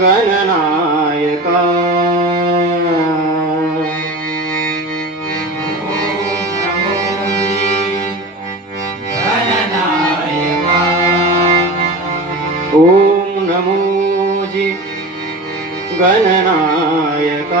गणनायका गणनाय ॐ नमो जी गणनायका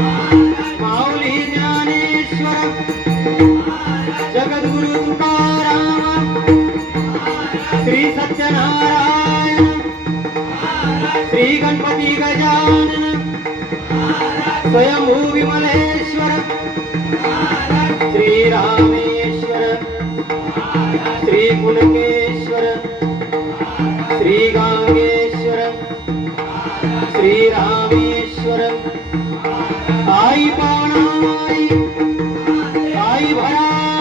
ौली ज्ञानेश्वर जगद्गुरु श्री सत्यनारायण श्रीगणपति गजान स्वयं विमलेश्वर श्रीरामेश्वर श्री पुले